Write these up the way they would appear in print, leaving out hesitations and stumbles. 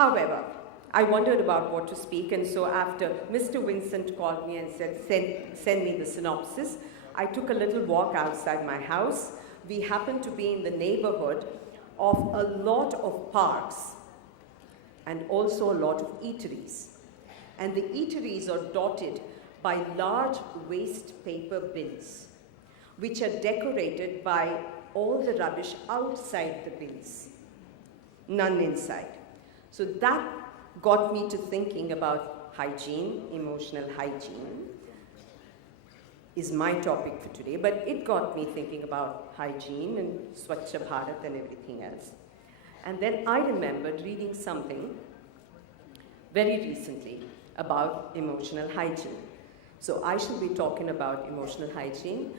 However, I wondered about what to speak, and so after Mr. Vincent called me and said, send me the synopsis, I took a little walk outside my house. We happened to be in the neighborhood of a lot of parks and also a lot of eateries. And the eateries are dotted by large waste paper bins, which are decorated by all the rubbish outside the bins, none inside. So that got me to thinking about hygiene, emotional hygiene is my topic for today, but it got me thinking about hygiene and Swachh Bharat and everything else. And then I remembered reading something very recently about emotional hygiene. So I shall be talking about emotional hygiene.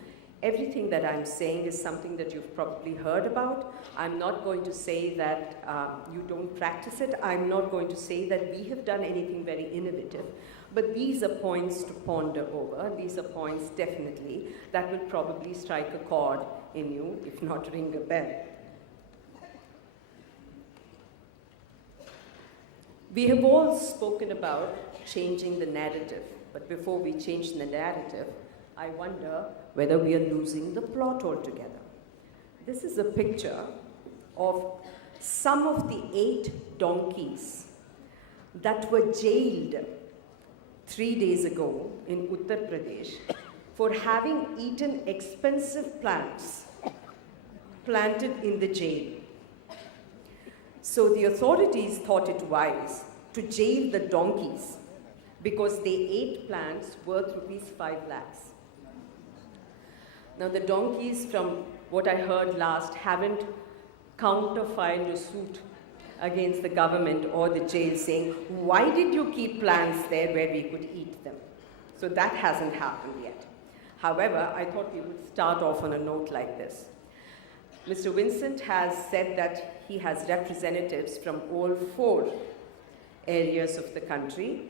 Everything that I'm saying is something that you've probably heard about. I'm not going to say that you don't practice it. I'm not going to say that we have done anything very innovative. But these are points to ponder over. These are points, definitely, that will probably strike a chord in you, if not ring a bell. We have all spoken about changing the narrative. But before we change the narrative, I wonder whether we are losing the plot altogether. This is a picture of some of the 8 donkeys that were jailed 3 days ago in Uttar Pradesh for having eaten expensive plants planted in the jail. So the authorities thought it wise to jail the donkeys because they ate plants worth rupees 5 lakhs. Now the donkeys, from what I heard last, haven't counter-filed a suit against the government or the jail saying, why did you keep plants there where we could eat them? So that hasn't happened yet. However, I thought we would start off on a note like this. Mr. Vincent has said that he has representatives from all 4 areas of the country.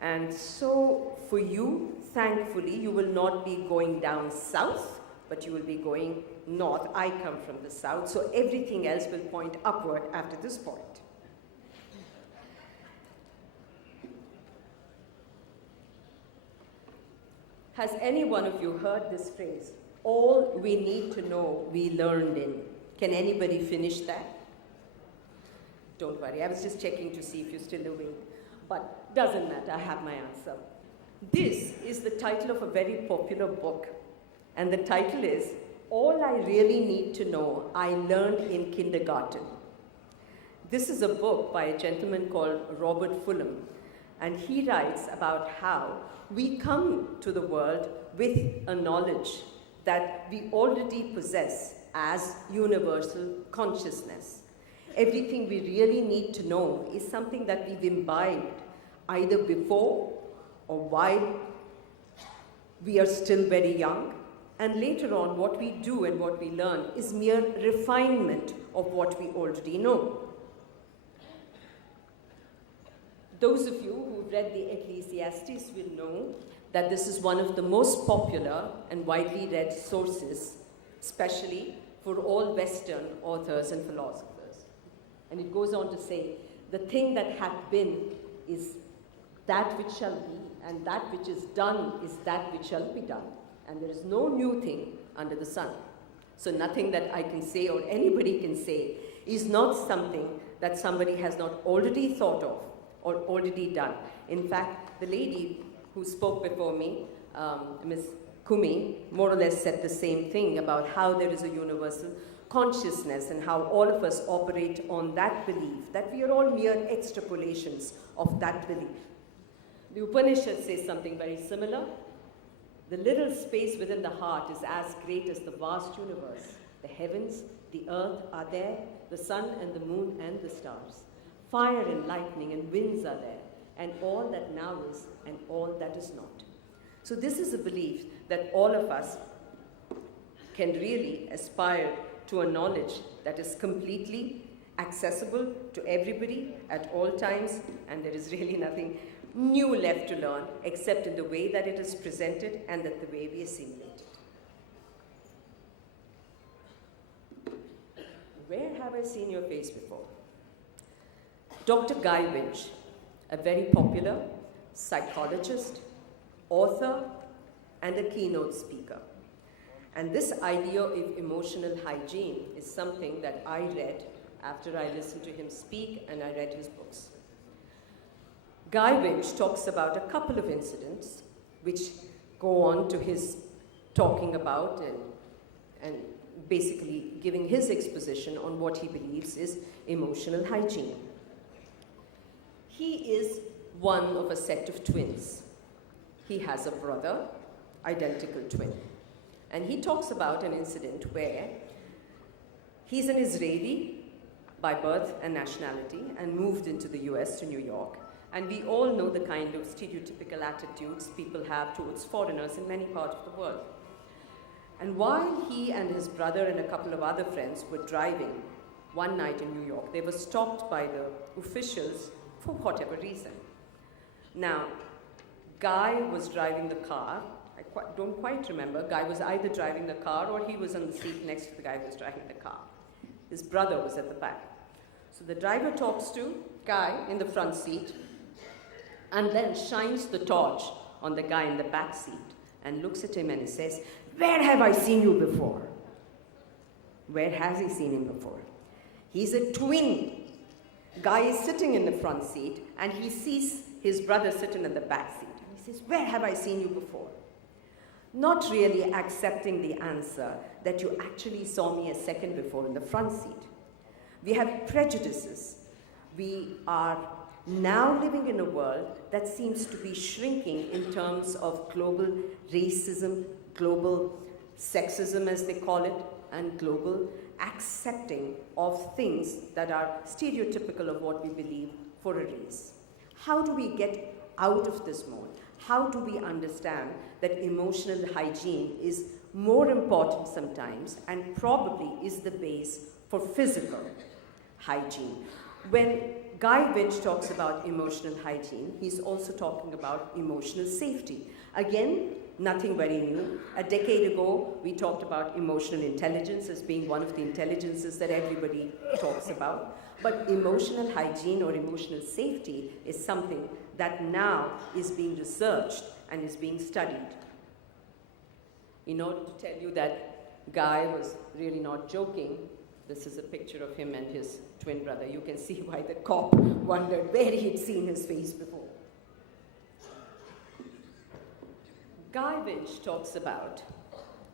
And so for you, thankfully, you will not be going down south, but you will be going north. I come from the south, so everything else will point upward after this point. Has any one of you heard this phrase? All we need to know, we learned in. Can anybody finish that? Don't worry, I was just checking to see if you're still awake. But doesn't matter, I have my answer. This is the title of a very popular book. And the title is, All I Really Need to Know, I Learned in Kindergarten. This is a book by a gentleman called Robert Fulham. And he writes about how we come to the world with a knowledge that we already possess as universal consciousness. Everything we really need to know is something that we've imbibed either before or while we are still very young. And later on, what we do and what we learn is mere refinement of what we already know. Those of you who've read the Ecclesiastes will know that this is one of the most popular and widely read sources, especially for all Western authors and philosophers. And it goes on to say, the thing that hath been is that which shall be, and that which is done is that which shall be done. And there is no new thing under the sun. So nothing that I can say or anybody can say is not something that somebody has not already thought of or already done. In fact, the lady who spoke before me, Ms. Kumi, more or less said the same thing about how there is a universal consciousness and how all of us operate on that belief, that we are all mere extrapolations of that belief. The Upanishad says something very similar. The little space within the heart is as great as the vast universe. The heavens, the earth are there, the sun and the moon and the stars. Fire and lightning and winds are there, and all that now is and all that is not. So this is a belief that all of us can really aspire to a knowledge that is completely accessible to everybody at all times, and there is really nothing new left to learn except in the way that it is presented and that the way we assimilate it. Where have I seen your face before? Dr. Guy Winch, a very popular psychologist, author, and a keynote speaker. And this idea of emotional hygiene is something that I read after I listened to him speak and I read his books. Guy Winch talks about a couple of incidents which go on to his talking about and basically giving his exposition on what he believes is emotional hygiene. He is one of a set of twins. He has a brother, identical twin. And he talks about an incident where he's an Israeli by birth and nationality and moved into the US to New York. And we all know the kind of stereotypical attitudes people have towards foreigners in many parts of the world. And while he and his brother and a couple of other friends were driving one night in New York, they were stopped by the officials for whatever reason. Now, Guy was driving the car. I don't quite remember. Guy was either driving the car or he was on the seat next to the guy who was driving the car. His brother was at the back. So the driver talks to Guy in the front seat and then shines the torch on the guy in the back seat and looks at him and he says, "Where have I seen you before?" Where has he seen him before? He's a twin. Guy is sitting in the front seat and he sees his brother sitting in the back seat. And he says, "Where have I seen you before?" Not really accepting the answer that you actually saw me a second before in the front seat. We have prejudices. We are now living in a world that seems to be shrinking in terms of global racism, global sexism as they call it, and global accepting of things that are stereotypical of what we believe for a race. How do we get out of this mode? How do we understand that emotional hygiene is more important sometimes and probably is the base for physical hygiene? When Guy Winch talks about emotional hygiene, he's also talking about emotional safety. Again, nothing very new. A decade ago, we talked about emotional intelligence as being one of the intelligences that everybody talks about. But emotional hygiene or emotional safety is something that now is being researched and is being studied. In order to tell you that Guy was really not joking, this is a picture of him and his twin brother. You can see why the cop wondered where he had seen his face before. Guy Winch talks about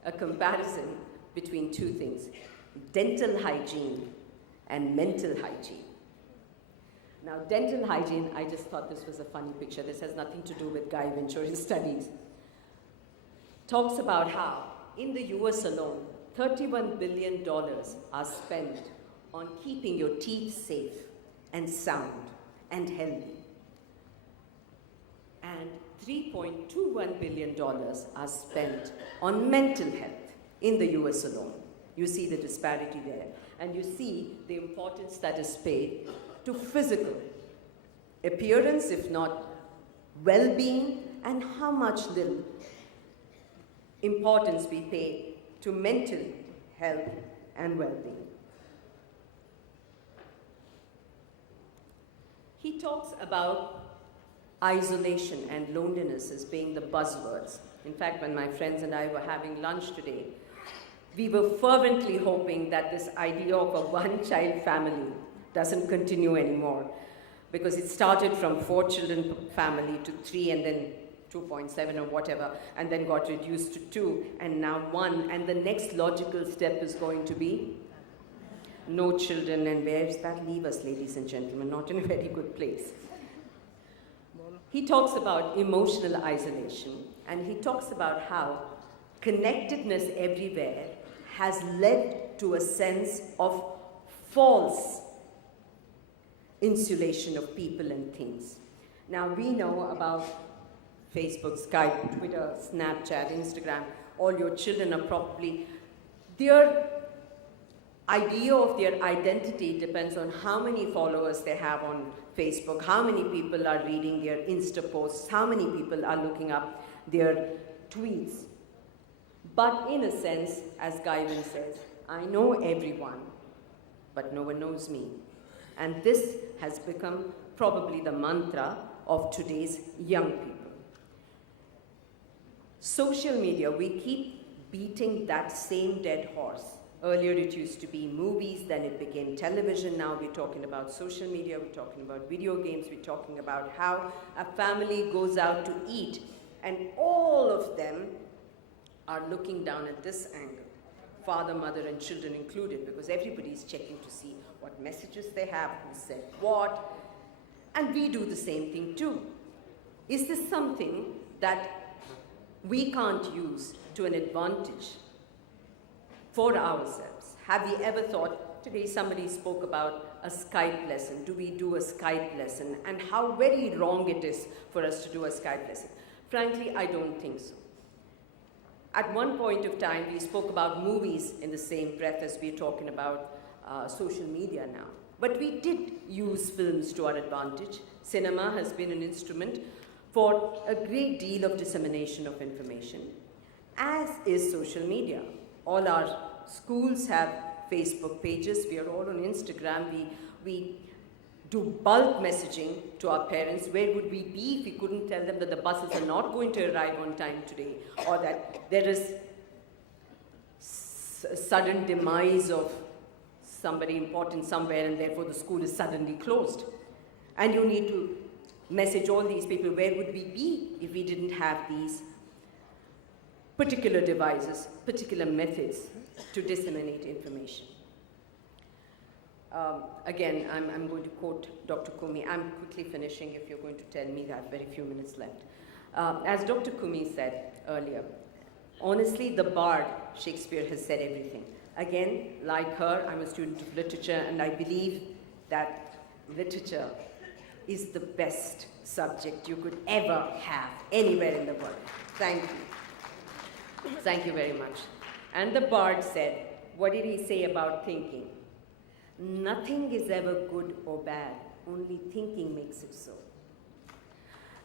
a comparison between two things, dental hygiene and mental hygiene. Now, dental hygiene, I just thought this was a funny picture. This has nothing to do with Guy Winch or his studies. Talks about how, in the US alone, $31 billion are spent on keeping your teeth safe and sound and healthy. And $3.21 billion are spent on mental health in the US alone. You see the disparity there. And you see the importance that is paid to physical appearance, if not well-being, and how much little importance we pay to mental health and well-being. He talks about isolation and loneliness as being the buzzwords. In fact, when my friends and I were having lunch today, we were fervently hoping that this idea of a one-child family doesn't continue anymore, because it started from 4 children family to 3 and then 2.7 or whatever, and then got reduced to 2 and now 1, and the next logical step is going to be no children. And where does that leave us, ladies and gentlemen? Not in a very good place. He talks about emotional isolation, and he talks about how connectedness everywhere has led to a sense of false insulation of people and things. Now, we know about Facebook, Skype, Twitter, Snapchat, Instagram. All your children are probably, their idea of their identity depends on how many followers they have on Facebook, how many people are reading their Insta posts, how many people are looking up their tweets. But in a sense, as Guy Winch says, I know everyone, but no one knows me. And this has become probably the mantra of today's young people. Social media, we keep beating that same dead horse. Earlier it used to be movies, then it became television. Now we're talking about social media, we're talking about video games, we're talking about how a family goes out to eat. And all of them are looking down at this angle, father, mother, and children included, because everybody's checking to see what messages they have, who said what. And we do the same thing too. Is this something that we can't use to an advantage for ourselves? Have we ever thought, today somebody spoke about a Skype lesson. Do we do a Skype lesson? And how very wrong it is for us to do a Skype lesson. Frankly, I don't think so. At one point of time, we spoke about movies in the same breath as we're talking about social media now. But we did use films to our advantage. Cinema has been an instrument for a great deal of dissemination of information, as is social media. All our schools have Facebook pages. We are all on Instagram. We do bulk messaging to our parents. Where would we be if we couldn't tell them that the buses are not going to arrive on time today, or that there is sudden demise of somebody important somewhere and therefore the school is suddenly closed. And you need to message all these people, where would we be if we didn't have these particular devices, particular methods to disseminate information. Again, I'm going to quote Dr. Kumi. I'm quickly finishing if you're going to tell me that, very few minutes left. As Dr. Kumi said earlier, honestly, the bard, Shakespeare, has said everything. Again, like her, I'm a student of literature, and I believe that literature is the best subject you could ever have anywhere in the world. Thank you. Thank you very much. And the bard said, what did he say about thinking? Nothing is ever good or bad, only thinking makes it so.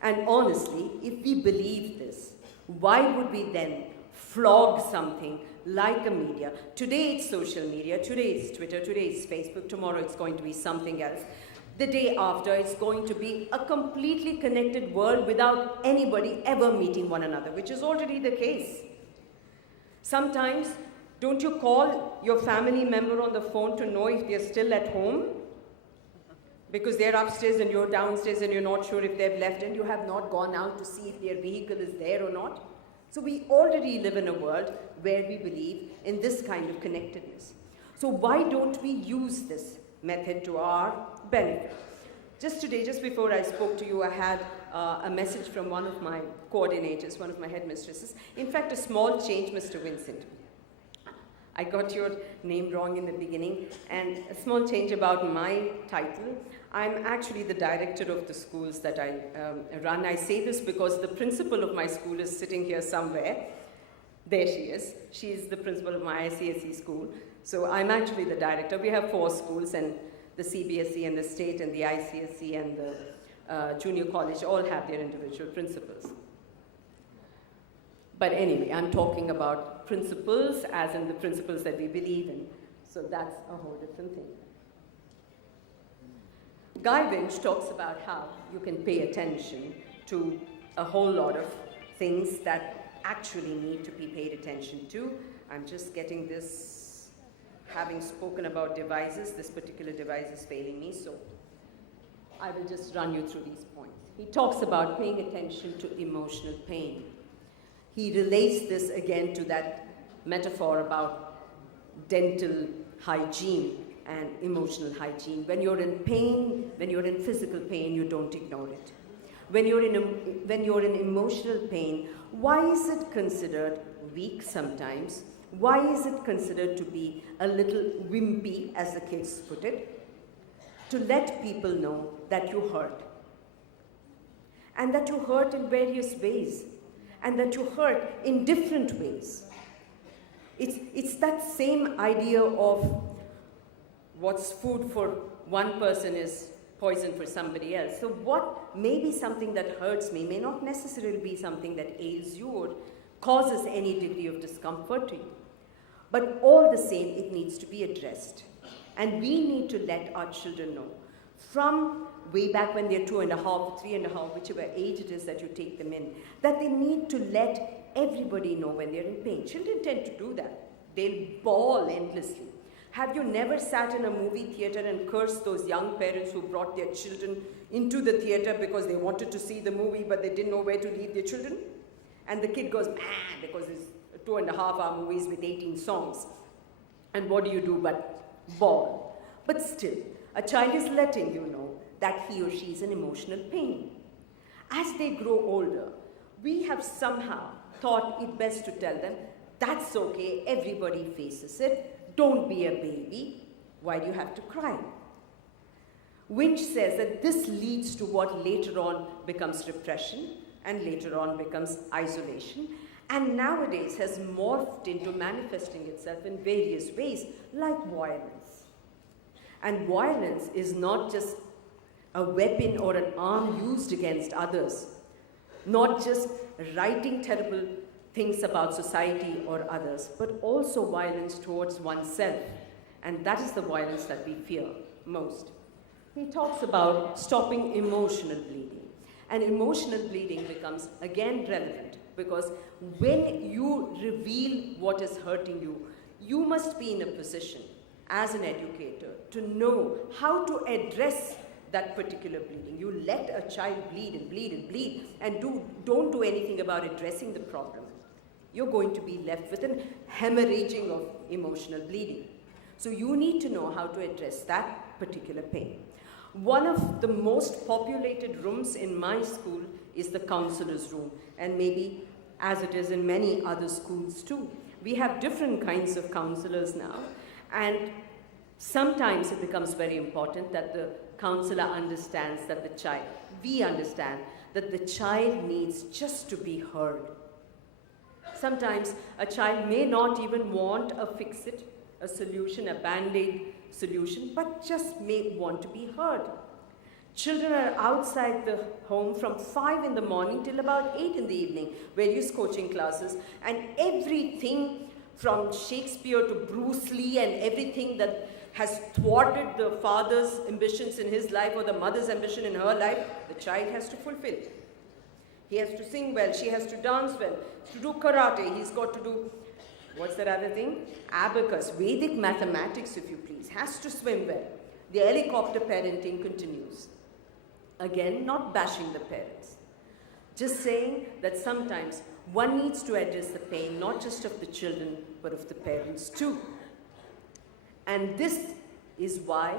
And honestly, if we believe this, why would we then flog something like a media? Today it's social media, today it's Twitter, today it's Facebook, tomorrow it's going to be something else. The day after it's going to be a completely connected world without anybody ever meeting one another, which is already the case. Sometimes, don't you call your family member on the phone to know if they're still at home? Because they're upstairs and you're downstairs and you're not sure if they've left and you have not gone out to see if their vehicle is there or not. So we already live in a world where we believe in this kind of connectedness. So why don't we use this method to our benefit? Just today, just before I spoke to you, I had a message from one of my coordinators, one of my headmistresses. In fact, a small change, Mr. Vincent. I got your name wrong in the beginning, and a small change about my title. I'm actually the director of the schools that I run. I say this because the principal of my school is sitting here somewhere. There she is. She is the principal of my ICSE school. So I'm actually the director. We have 4 schools, and the CBSE and the state and the ICSE and the junior college all have their individual principals. But anyway, I'm talking about principles as in the principles that we believe in. So that's a whole different thing. Guy Winch talks about how you can pay attention to a whole lot of things that actually need to be paid attention to. I'm just getting this, having spoken about devices, this particular device is failing me, so I will just run you through these points. He talks about paying attention to emotional pain. He relates this again to that metaphor about dental hygiene and emotional hygiene. When you're in pain, when you're in physical pain, you don't ignore it. When you're in emotional pain, why is it considered weak sometimes? Why is it considered to be a little wimpy, as the kids put it? To let people know that you hurt. And that you hurt in various ways. And that you hurt in different ways. It's that same idea of what's food for one person is poison for somebody else. So what may be something that hurts me may not necessarily be something that ails you or causes any degree of discomfort to you. But all the same, it needs to be addressed. And we need to let our children know. from way back when they're 2.5, 3.5, whichever age it is that you take them in, that they need to let everybody know when they're in pain. Children tend to do that. They'll bawl endlessly. Have you never sat in a movie theater and cursed those young parents who brought their children into the theater because they wanted to see the movie but they didn't know where to leave their children? And the kid goes mad because it's 2.5-hour movies with 18 songs. And what do but bawl? But still, a child is letting you know that he or she is in emotional pain. As they grow older, we have somehow thought it best to tell them, that's okay, everybody faces it, don't be a baby, why do you have to cry? Winch says that this leads to what later on becomes repression and later on becomes isolation, and nowadays has morphed into manifesting itself in various ways, like violence. And violence is not just a weapon or an arm used against others, not just writing terrible things about society or others, but also violence towards oneself. And that is the violence that we fear most. He talks about stopping emotional bleeding. And emotional bleeding becomes again relevant because when you reveal what is hurting you, you must be in a position as an educator to know how to address that particular bleeding. You let a child bleed and bleed and bleed and don't do anything about addressing the problem. You're going to be left with an hemorrhaging of emotional bleeding. So you need to know how to address that particular pain. One of the most populated rooms in my school is the counselor's room, and maybe as it is in many other schools too. We have different kinds of counselors now, and sometimes it becomes very important that the counselor understands that we understand that the child needs just to be heard. Sometimes a child may not even want a fix-it, a solution, a band-aid solution, but just may want to be heard. Children are outside the home from 5 in the morning till about 8 in the evening, various coaching classes, and everything from Shakespeare to Bruce Lee and everything that has thwarted the father's ambitions in his life or the mother's ambition in her life, the child has to fulfill. He has to sing well, she has to dance well, to do karate, he's got to do, what's that other thing? Abacus, Vedic mathematics if you please, has to swim well. The helicopter parenting continues. Again, not bashing the parents. Just saying that sometimes one needs to address the pain, not just of the children, but of the parents too. And this is why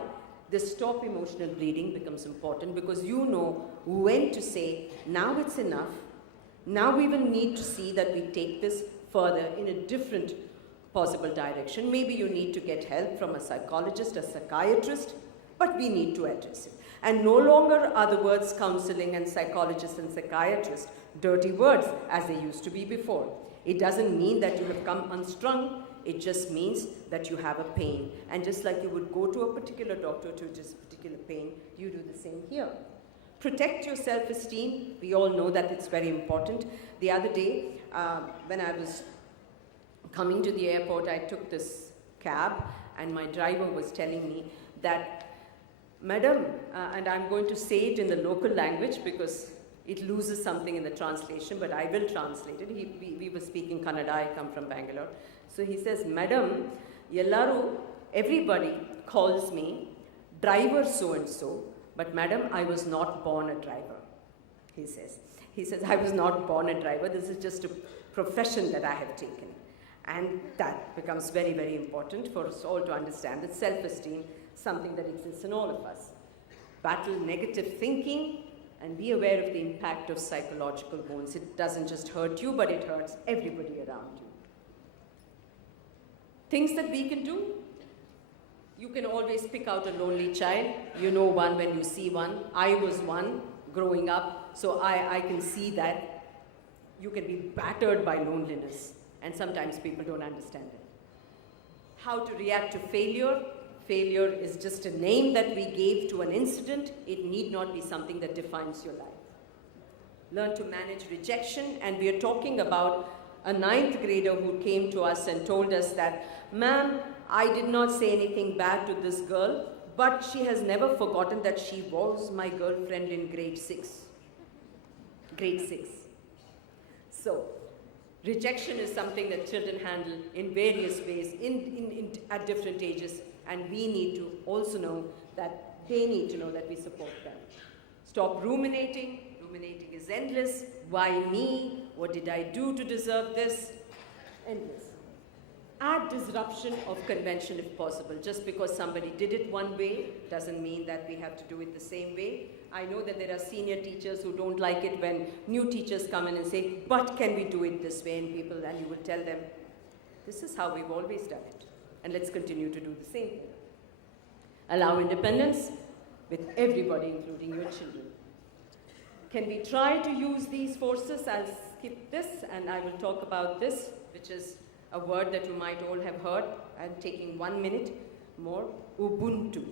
the stop emotional bleeding becomes important, because you know when to say, now it's enough. Now we will need to see that we take this further in a different possible direction. Maybe you need to get help from a psychologist, a psychiatrist, but we need to address it. And no longer are the words counseling and psychologist and psychiatrist dirty words as they used to be before. It doesn't mean that you have come unstrung. It just means that you have a pain. And just like you would go to a particular doctor to address a particular pain, you do the same here. Protect your self-esteem. We all know that it's very important. The other day, when I was coming to the airport, I took this cab, and my driver was telling me that, Madam, and I'm going to say it in the local language because it loses something in the translation, but I will translate it. We were speaking Kannada, I come from Bangalore. So he says, Madam, everybody calls me driver so-and-so, but madam, I was not born a driver, he says. He says, I was not born a driver. This is just a profession that I have taken. And that becomes very, very important for us all to understand that self-esteem is something that exists in all of us. Battle negative thinking and be aware of the impact of psychological wounds. It doesn't just hurt you, but it hurts everybody around you. Things that we can do. You can always pick out a lonely child. You know one when you see one. I was one growing up, so I can see that you can be battered by loneliness, and sometimes people don't understand it. How to react to failure. Failure is just a name that we gave to an incident. It need not be something that defines your life. Learn to manage rejection, and we are talking about a 9th grader who came to us and told us that, ma'am, I did not say anything bad to this girl, but she has never forgotten that she was my girlfriend in grade 6. Grade 6. So, rejection is something that children handle in various ways at different ages, and we need to also know that they need to know that we support them. Stop ruminating. Ruminating is endless. Why me? What did I do to deserve this? Endless. Add disruption of convention if possible. Just because somebody did it one way doesn't mean that we have to do it the same way. I know that there are senior teachers who don't like it when new teachers come in and say, but can we do it this way? And you will tell them, this is how we've always done it. And let's continue to do the same thing. Allow independence with everybody, including your children. Can we try to use these forces? I'll skip this and I will talk about this, which is a word that you might all have heard. I'm taking 1 minute more. Ubuntu.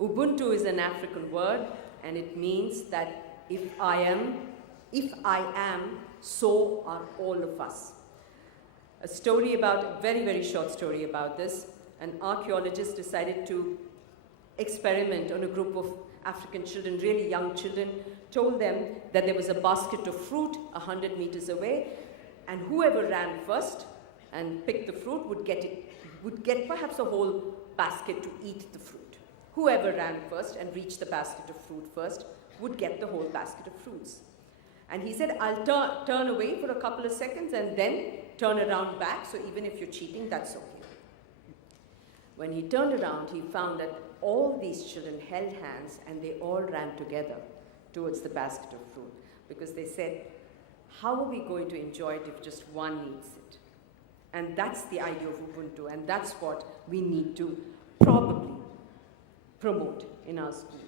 Ubuntu is an African word, and it means that if I am, so are all of us. A very, very short story about this. An archaeologist decided to experiment on a group of African children, really young children, told them that there was a basket of fruit 100 meters away, and whoever ran first and picked the fruit would get perhaps a whole basket to eat the fruit. Whoever ran first and reached the basket of fruit first would get the whole basket of fruits. And he said, I'll turn away for a couple of seconds and then turn around back, so even if you're cheating, that's okay. When he turned around, he found that all these children held hands and they all ran together towards the basket of fruit, because they said, how are we going to enjoy it if just one needs it? And that's the idea of Ubuntu, and that's what we need to probably promote in our schools.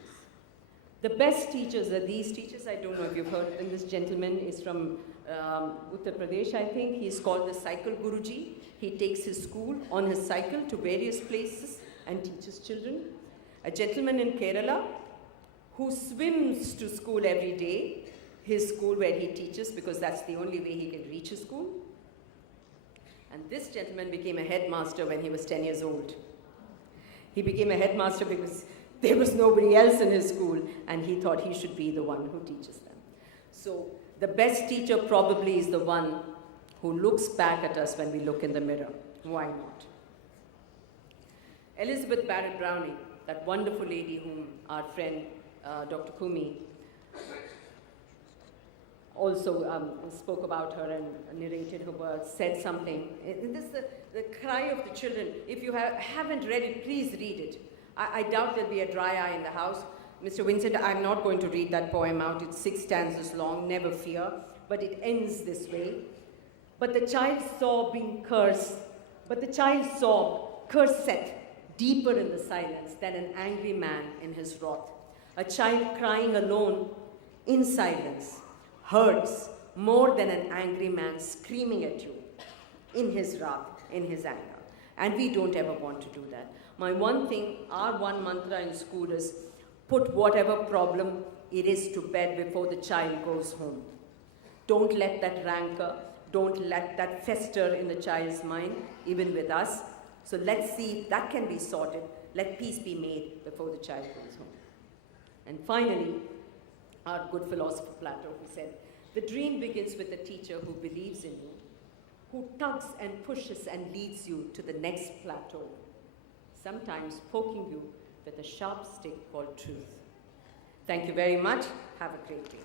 The best teachers are these teachers. I don't know if you've heard of them. This gentleman is from Uttar Pradesh, I think. He's called the Cycle Guruji. He takes his school on his cycle to various places and teaches children. A gentleman in Kerala who swims to school every day, his school where he teaches, because that's the only way he can reach his school. And this gentleman became a headmaster when he was 10 years old. He became a headmaster because there was nobody else in his school, and he thought he should be the one who teaches them. So the best teacher probably is the one who looks back at us when we look in the mirror. Why not? Elizabeth Barrett Browning, that wonderful lady whom our friend Dr. Kumi also spoke about her and narrated her words, said something. This is the cry of the children. If you haven't read it, please read it. I doubt there'll be a dry eye in the house. Mr. Vincent, I'm not going to read that poem out. It's 6 stanzas long, never fear. But it ends this way. But the child saw being cursed. But the child saw cursed deeper in the silence than an angry man in his wrath. A child crying alone in silence hurts more than an angry man screaming at you in his wrath, in his anger. And we don't ever want to do that. Our one mantra in school is, put whatever problem it is to bed before the child goes home. Don't let that rancor, don't let that fester in the child's mind, even with us. So let's see if that can be sorted. Let peace be made before the child goes home. And finally, our good philosopher Plato, who said, the dream begins with a teacher who believes in you, who tugs and pushes and leads you to the next plateau, sometimes poking you with a sharp stick called truth. Thank you very much. Have a great day.